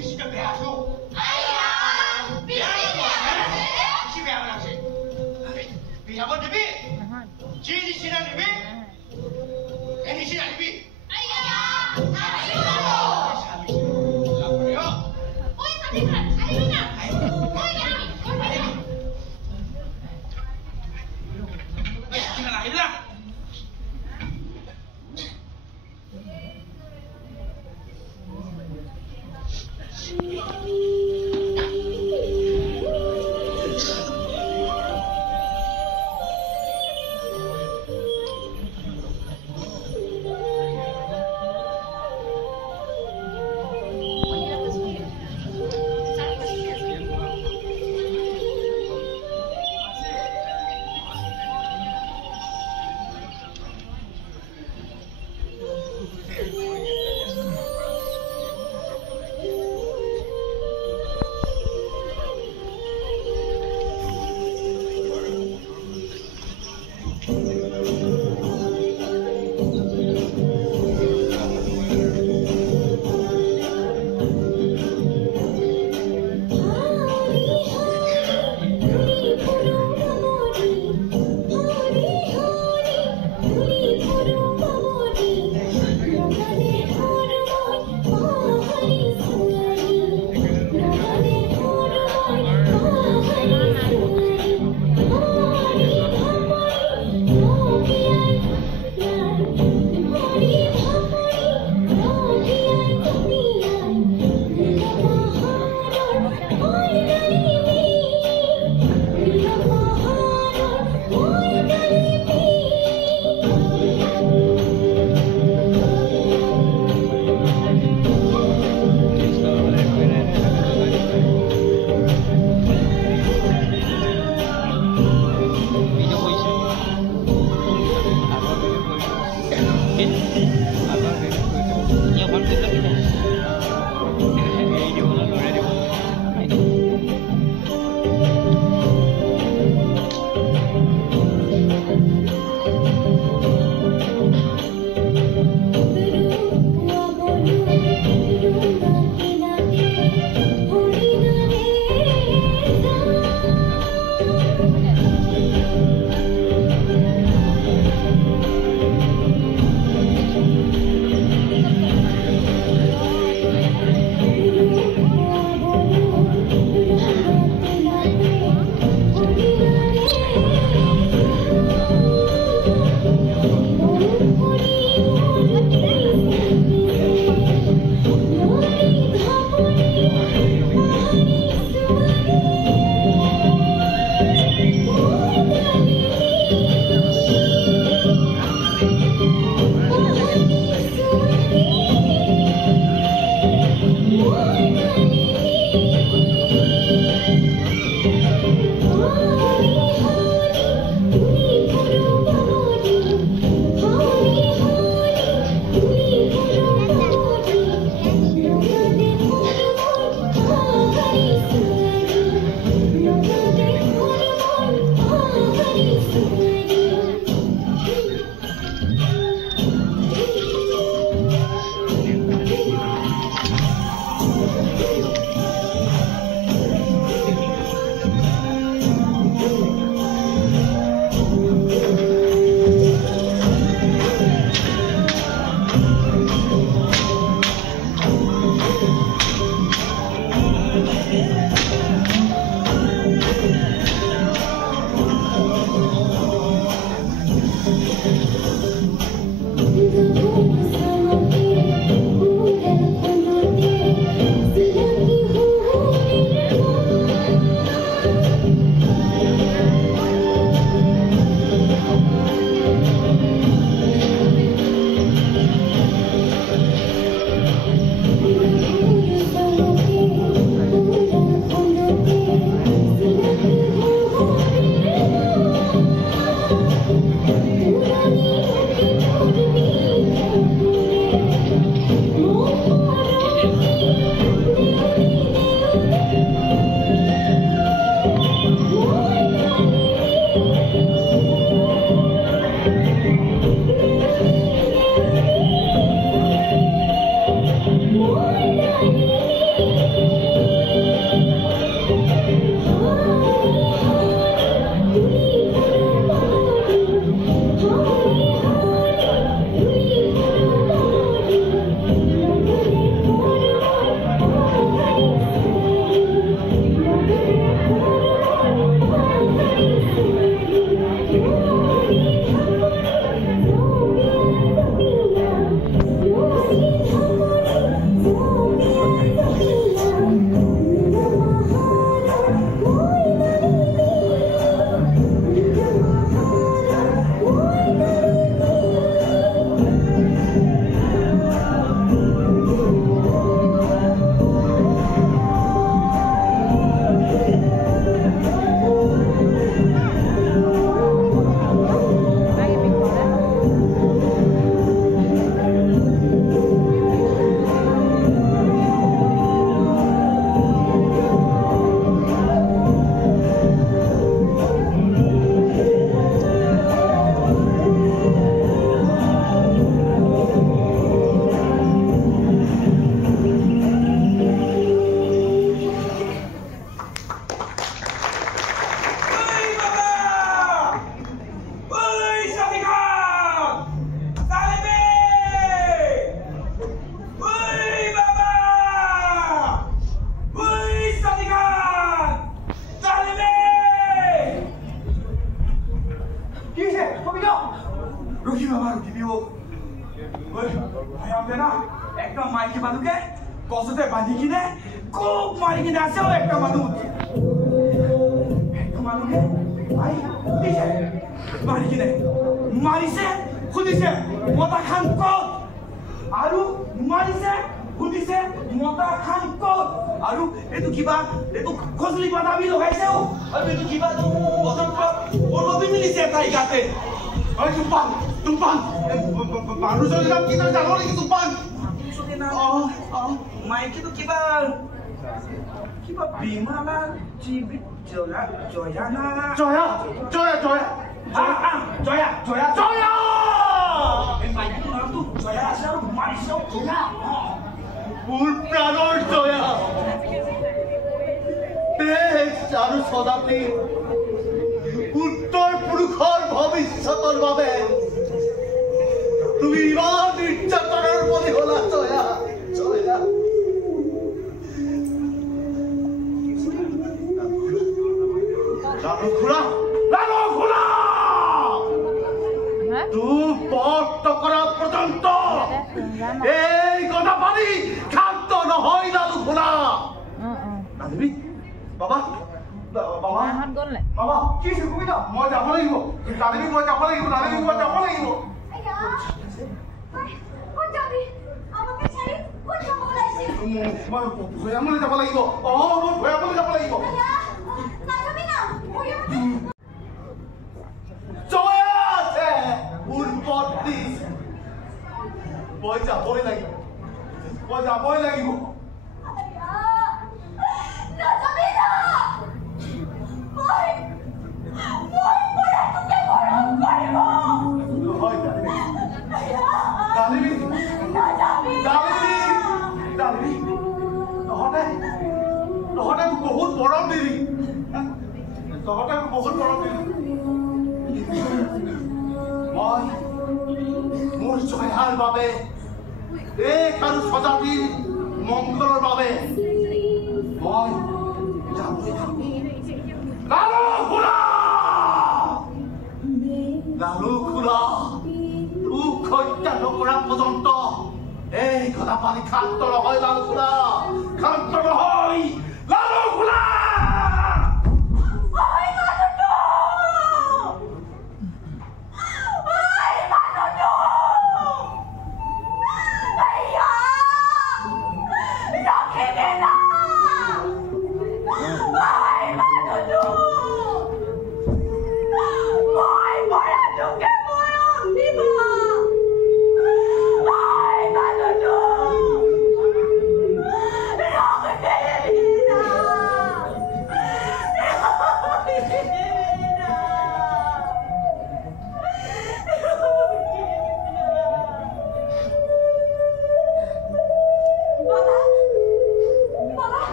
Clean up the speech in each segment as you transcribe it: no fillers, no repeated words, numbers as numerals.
Kita behasu. Ayah, Isi behasu nasi. Behasu debi. Jadi sidang debi. Ini sidang debi. ayah, Sabi. Sabi yo. oi sabi kan, ayo na, oi ya, Tinggal lahir lah. গছতে বান্ধি কিনে খুব মাৰি কিনে আছে একটা মানুহ মানুহে মাৰি কিনে মাৰিছে সুধিছে মতা খান ক'ত আৰু মাৰিছে সুধিছে মতা খান ক'ত আৰু এইটো কিবা এইটো খজলি বাদামি লগাইছে আৰু এইটো কিবা গছৰ পৰা ওলমি মিলিছে তাই গাতে তুম্পান মানুহজনৰ নাম কি তই জানো নেকি তুম্পান মাইকীটো কিবা বিমালা জয়া না জয়া মাইকীটোৰ নামটো জয়া আছে আৰু মাৰিছে জয়া মোৰ প্ৰাণৰ জয়া আৰু সদাপি উত্তৰ পুৰুষৰ ভৱিষ্যতৰ বাবে তুমি ইমান নিৰ্যাতনৰ বলি হলা জয়া জয়া পর্যন্ত এই কথা পারি ক্ষান্ত নহয় লালু খোলা বাবা বাবা বাবা কি সুবিধা মই যাব লাগিব দাদী মই যাব লাগিব মই যাব লাগিব মই ভৈয়ামলৈ যাব লাগিব মই ভৈয়ামলৈ যাব লাগিব জয়া আছে উৎপত্তি মই যাবই লাগিব তহঁতে বহুত মৰম দিলি মই মোৰ জয়াৰ বাবে দেশ আৰু স্বজাতিৰ মংগলৰ বাবে মই লালু খুৰা তোক হত্যা নকৰা পৰ্যন্ত এই কথা পাতি ক্ষান্ত নহয় লালু খুৰা ক্ষান্ত নহয় লালু খুৰা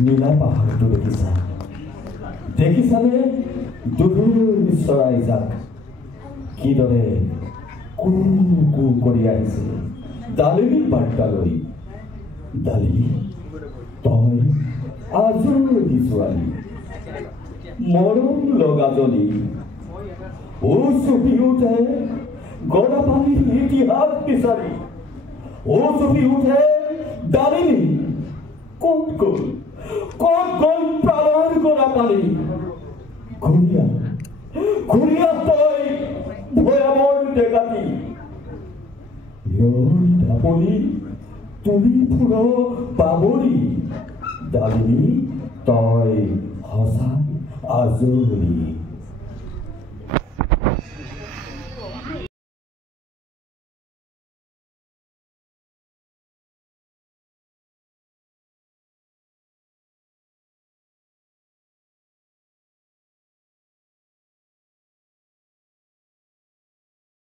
নীলা পাহাৰটো দেখিছানে দুধুৰ চৰাই জাক কিদৰে কু কু কৰি আহিছে ডালিমী বাৰ্তা লৈ ডালিমী তই আজৰি ছোৱালী মৰম লগাজনী ও ছবি উঠে গড়াপানীৰ ইতিহাস বিচাৰি ও ছবি উঠে ডালিনী ক'ত গ'ল প্ৰাণৰ গড়াপানী ঘূৰিয়া তই ভয়ামৰ ডেকাতি ঢাপলি তুলি ফুৰ বাবৰি ডালিনী তই সঁচা আজৰি